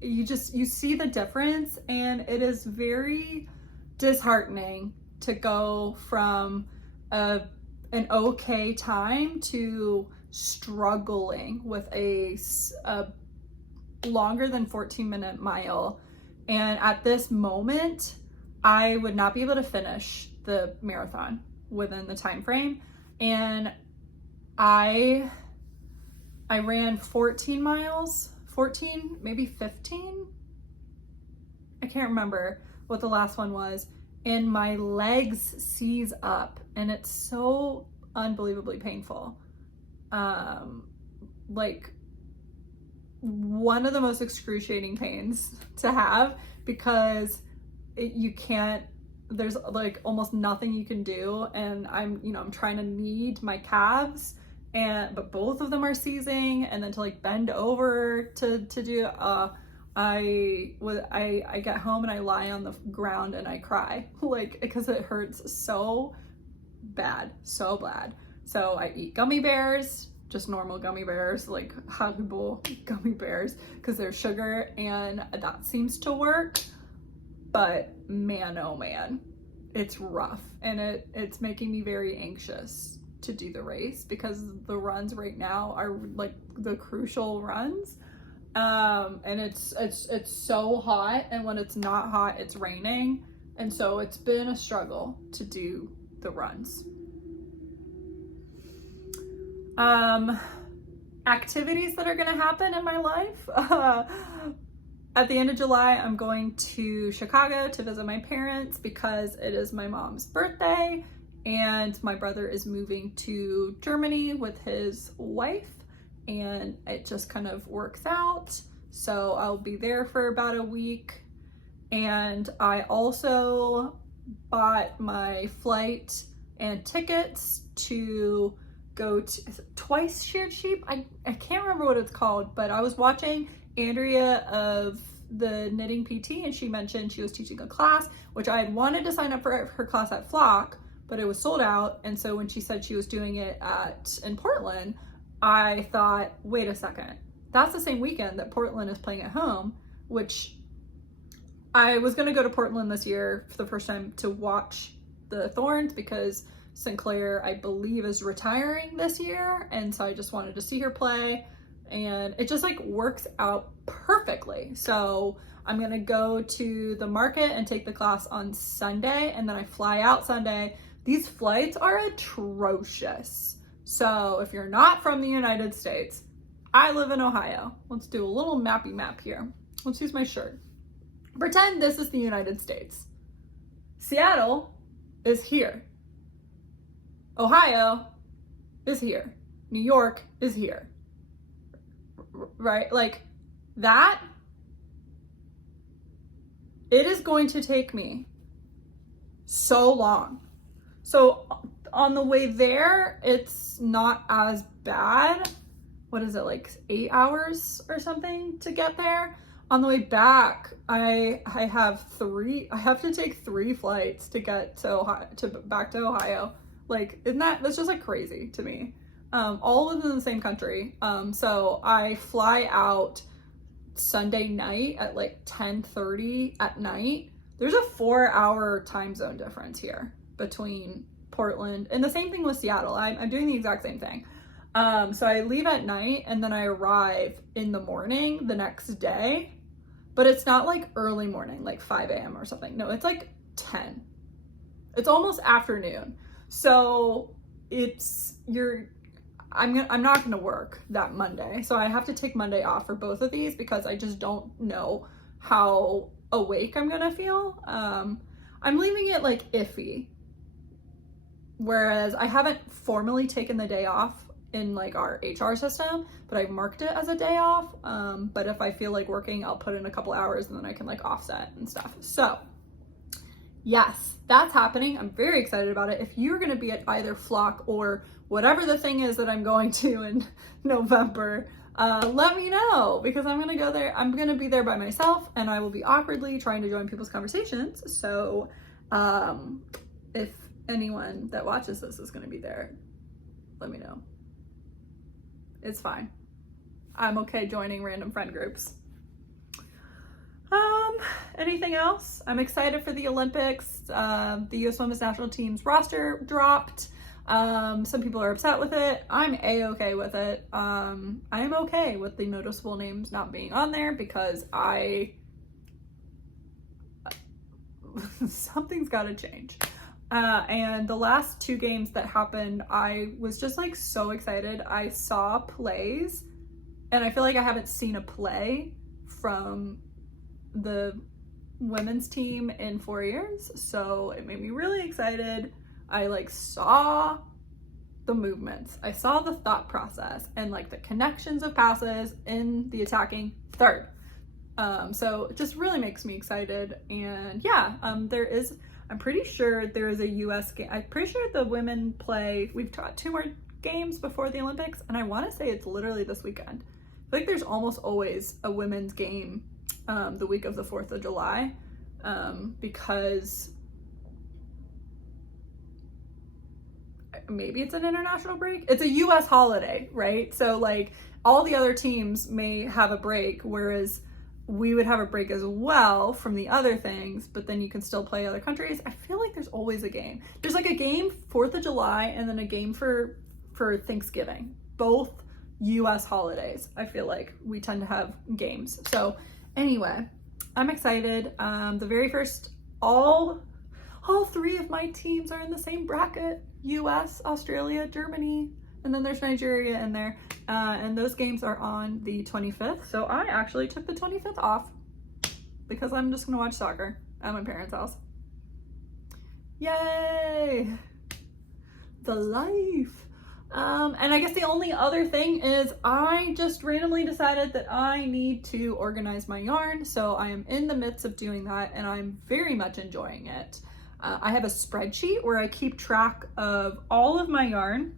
you see the difference, and it is very disheartening to go from an okay time to struggling with a longer than 14-minute mile. And at this moment, I would not be able to finish the marathon within the time frame. And I ran 14 miles, 14, maybe 15. I can't remember what the last one was. And my legs seize up, and it's so unbelievably painful. Like, one of the most excruciating pains to have, because you can't, there's like almost nothing you can do. And I'm trying to knead my calves, but both of them are seizing, and then to like bend over to do, I get home and I lie on the ground and I cry, like, because it hurts so bad. So I eat gummy bears, just normal gummy bears, like Haribo gummy bears, because there's sugar, and that seems to work. But man, oh man, it's rough, and it's making me very anxious to do the race, because the runs right now are like the crucial runs. And it's so hot, and when it's not hot, it's raining, and so it's been a struggle to do the runs. Activities that are going to happen in my life. At the end of July, I'm going to Chicago to visit my parents because it is my mom's birthday, and my brother is moving to Germany with his wife, and it just kind of works out. So I'll be there for about a week. And I also bought my flight and tickets to go to Twice Sheared Sheep. I can't remember what it's called, but I was watching Andrea of the Knitting PT, and she mentioned she was teaching a class, which I had wanted to sign up for her class at Flock, but it was sold out. And so when she said she was doing it in Portland, I thought, wait a second, that's the same weekend that Portland is playing at home, which I was going to go to Portland this year for the first time to watch the Thorns, because Sinclair, I believe, is retiring this year, and so I just wanted to see her play, and it just like works out perfectly. So I'm gonna go to the market and take the class on Sunday, and then I fly out Sunday. These flights are atrocious. So if you're not from the United States, I live in Ohio. Let's do a little mappy map here. Let's use my shirt. Pretend this is the United States. Seattle is here. Ohio is here. New York is here. Right? Like that, it is going to take me so long. So on the way there, it's not as bad. What is it, like 8 hours or something to get there? On the way back, I have to take 3 flights to get to Ohio, back to Ohio. Like, that's just like crazy to me. All within the same country. So I fly out Sunday night at like 10:30 at night. There's a 4-hour time zone difference here between Portland, and the same thing with Seattle. I'm doing the exact same thing. So I leave at night and then I arrive in the morning the next day, but it's not like early morning, like 5 a.m. or something. No, it's like 10. It's almost afternoon. So I'm not going to work that Monday. So I have to take Monday off for both of these because I just don't know how awake I'm going to feel. I'm leaving it like iffy. Whereas I haven't formally taken the day off in like our HR system, but I've marked it as a day off. But if I feel like working, I'll put in a couple hours and then I can like offset and stuff. So yes, that's happening. I'm very excited about it. If you're going to be at either Flock or whatever the thing is that I'm going to in November, let me know, because I'm going to go there. I'm going to be there by myself and I will be awkwardly trying to join people's conversations. So if anyone that watches this is going to be there, let me know. It's fine. I'm okay joining random friend groups. Anything else? I'm excited for the Olympics. The U.S. Women's National Team's roster dropped. Some people are upset with it. I'm a-okay with it. I am okay with the noticeable names not being on there because something's got to change. And the last 2 games that happened, I was just like so excited. I saw plays and I feel like I haven't seen a play from the women's team in 4 years. So it made me really excited. I like saw the movements. I saw the thought process and like the connections of passes in the attacking third. So it just really makes me excited. And yeah, I'm pretty sure there is a US game. I'm pretty sure the women play, we've got 2 more games before the Olympics, and I want to say it's literally this weekend. I feel like there's almost always a women's game the week of the 4th of July, because maybe it's an international break. It's a US holiday, right? So like all the other teams may have a break, whereas we would have a break as well from the other things, but then you can still play other countries. I feel like there's always a game. There's like a game 4th of July and then a game for Thanksgiving. Both US holidays. I feel like we tend to have games. So anyway, I'm excited. The very first, all 3 of my teams are in the same bracket. US, Australia, Germany, and then there's Nigeria in there. And those games are on the 25th. So I actually took the 25th off because I'm just gonna watch soccer at my parents' house. Yay! The life. And I guess the only other thing is I just randomly decided that I need to organize my yarn. So I am in the midst of doing that and I'm very much enjoying it. I have a spreadsheet where I keep track of all of my yarn.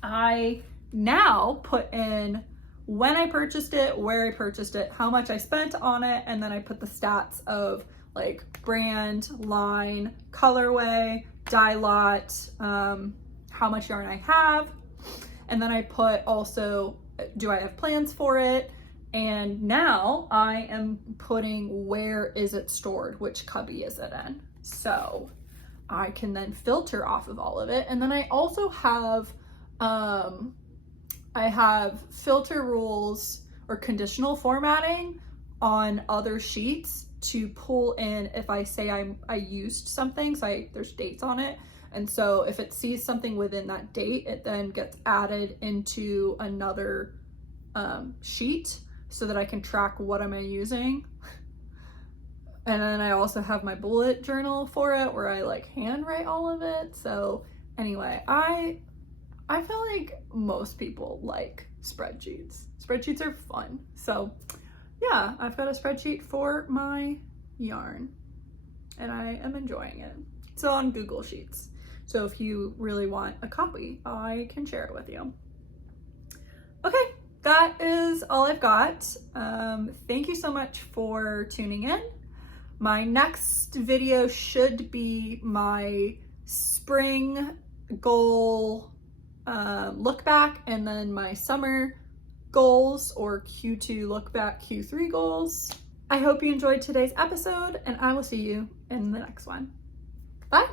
I now put in when I purchased it, where I purchased it, how much I spent on it, and then I put the stats of like brand, line, colorway, dye lot, how much yarn I have, and then I put also, do I have plans for it? And now I am putting where is it stored, which cubby is it in? So I can then filter off of all of it. And then I also have I have filter rules or conditional formatting on other sheets to pull in if I say I used something, so there's dates on it. And so if it sees something within that date, it then gets added into another sheet so that I can track what am I using. And then I also have my bullet journal for it where I like handwrite all of it. So anyway, I feel like most people like spreadsheets. Spreadsheets are fun. So yeah, I've got a spreadsheet for my yarn and I am enjoying it. It's on Google Sheets. So if you really want a copy, I can share it with you. Okay, that is all I've got. Thank you so much for tuning in. My next video should be my spring goal look back, and then my summer goals, or Q2 look back, Q3 goals. I hope you enjoyed today's episode, and I will see you in the next one. Bye.